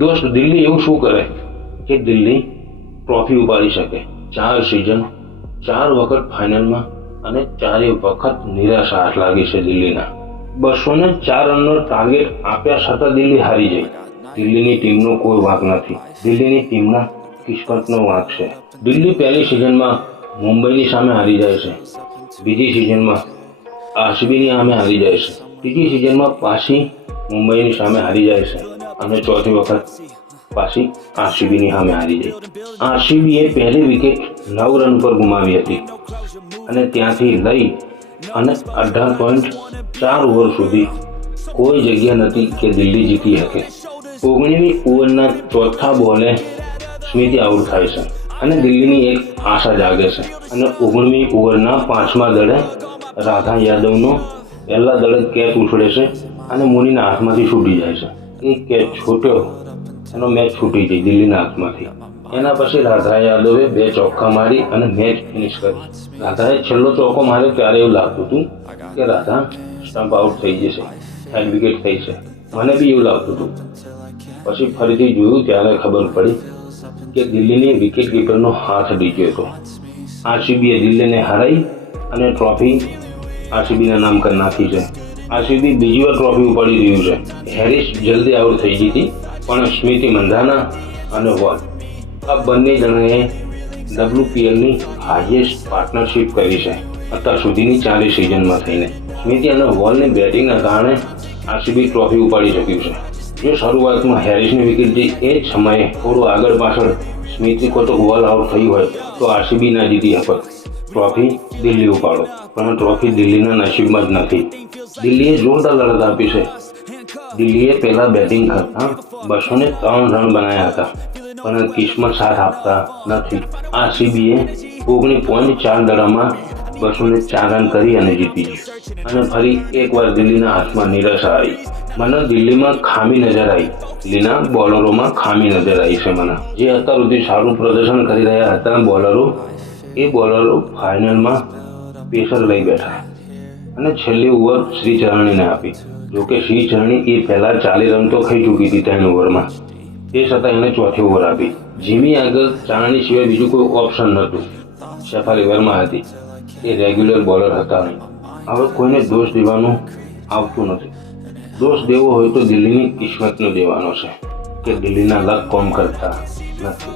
દોસ્ત દિલ્હી એવું શું કરે કે દિલ્હી ટ્રોફી ઉપાડી શકે? 4 સિઝન, 4 વખત ફાઇનલમાં અને 4 વખત નિરાશા હાથ લાગી છે દિલ્હીના. 204 રનનો ટાર્ગેટ આપ્યા છતાં દિલ્હી હારી ગઈ. દિલ્હીની ટીમનો કોઈ વાંક નથી, દિલ્હીની ટીમના કિસ્મતનો વાંક છે. દિલ્હી પહેલી સિઝનમાં મુંબઈની સામે હારી જાય છે, બીજી સિઝનમાં આરસીબીની સામે હારી જાય છે, ત્રીજી સિઝનમાં પાછી મુંબઈની સામે હારી જાય છે અને ચોથી વખત પાછી આરસીબીની સામે હારી જાય. આરસીબીએ પહેલી વિકેટ 9 રન પર ગુમાવી હતી અને ત્યાંથી લઈ અને 18.4 ઓવર સુધી કોઈ જગ્યા નથી કે દિલ્હી જીતી શકે. 19મી ઓવરના ચોથા બોલે સ્મિથ આઉટ થાય છે અને દિલ્હીની એક આશા જાગે છે અને 19મી ઓવરના 5મા દળે રાધા યાદવનો પહેલા દળે કેચ ઉછળે છે અને મુનીના હાથમાંથી છૂટી જાય છે. એ કેચ છૂટ્યો, એનો મેચ છૂટી ગઈ દિલ્હીના હાથમાંથી. એના પછી રાધા યાદવે 2 ચોક્કા મારી અને મેચ ફિનિશ કરી. રાધાએ છેલ્લો ચોક્કો માર્યો ત્યારે એવું લાગતું હતું કે રાધા સ્ટમ્પ આઉટ થઈ જશે, સાઈડ વિકેટ થઈ છે. મને બી એવું લાગતું હતું. પછી ફરીથી જોયું ત્યારે ખબર પડી કે દિલ્હીની વિકેટ કીપરનો હાથ ડીગ્યો હતો. આરસીબીએ દિલ્હીને હરાઈ અને ટ્રોફી આરસીબીના નામ કરી નાખી છે. આરસીબી બીજી વાર ટ્રોફી ઉપાડી રહ્યું છે. હેરિસ જલ્દી આઉટ થઈ ગઈ હતી, પણ સ્મૃતિ મંધાના અને વોલ આ બંને જણાએ WPLની હાઈએસ્ટ પાર્ટનરશિપ કરી છે અત્યાર સુધીની 4 સિઝનમાં થઈને. સ્મૃતિ અને વોલની બેટિંગના કારણે આરસીબી ટ્રોફી ઉપાડી શક્યું છે. જો શરૂઆતમાં હેરિસની વિકેટ જઈ એ જ સમયે થોડું આગળ પાછળ સ્મિથ કો તો વોલ આઉટ થઈ હોય તો આરસીબી ના જીતી શકત. ટ્રોફી દિલ્હી ઉપાડો, પણ ટ્રોફી દિલ્હીના નસીબમાં જ નથી. દિલ્હીએ જોરદાર લડત આપી છે. દિલ્હીએ પહેલા બેટિંગ કરતા 203 રન બનાવ્યા હતા, પણ કિસ્મત સાથ આપતા નથી. આરસીબીએ 19.4 દડામાં 204 રન કરી અને જીતી ગઈ. અને ફરી એકવાર દિલ્હીના હાથમાં નિરાશા આવી. મને દિલ્હીમાં ખામી નજર આવી, દિલ્હીના બોલરોમાં ખામી નજર આવી છે મને. જે અત્યાર સુધી સારું પ્રદર્શન કરી રહ્યા હતા બોલરો, એ બોલરો ફાઇનલમાં પેસર લઈ બેઠા અને છેલ્લી ઓવર શ્રીચરણીને આપી. જોકે શ્રીચરણી એ પહેલા 40 રન તો ખાઈ ચૂકી હતી 3 ઓવરમાં, તે છતાં એને ચોથી ઓવર આપી. જીમી આગળ ચારણી સિવાય બીજું કોઈ ઓપ્શન નહોતું. શેફાલી વર્મા હતી, એ રેગ્યુલર બોલર હતા નહીં. હવે કોઈને દોષ દેવાનું આવતું નથી. દોષ દેવો હોય તો દિલ્હીની કિસ્મતનો દેવાનો છે કે દિલ્હીના લક કોમ કરતા નથી.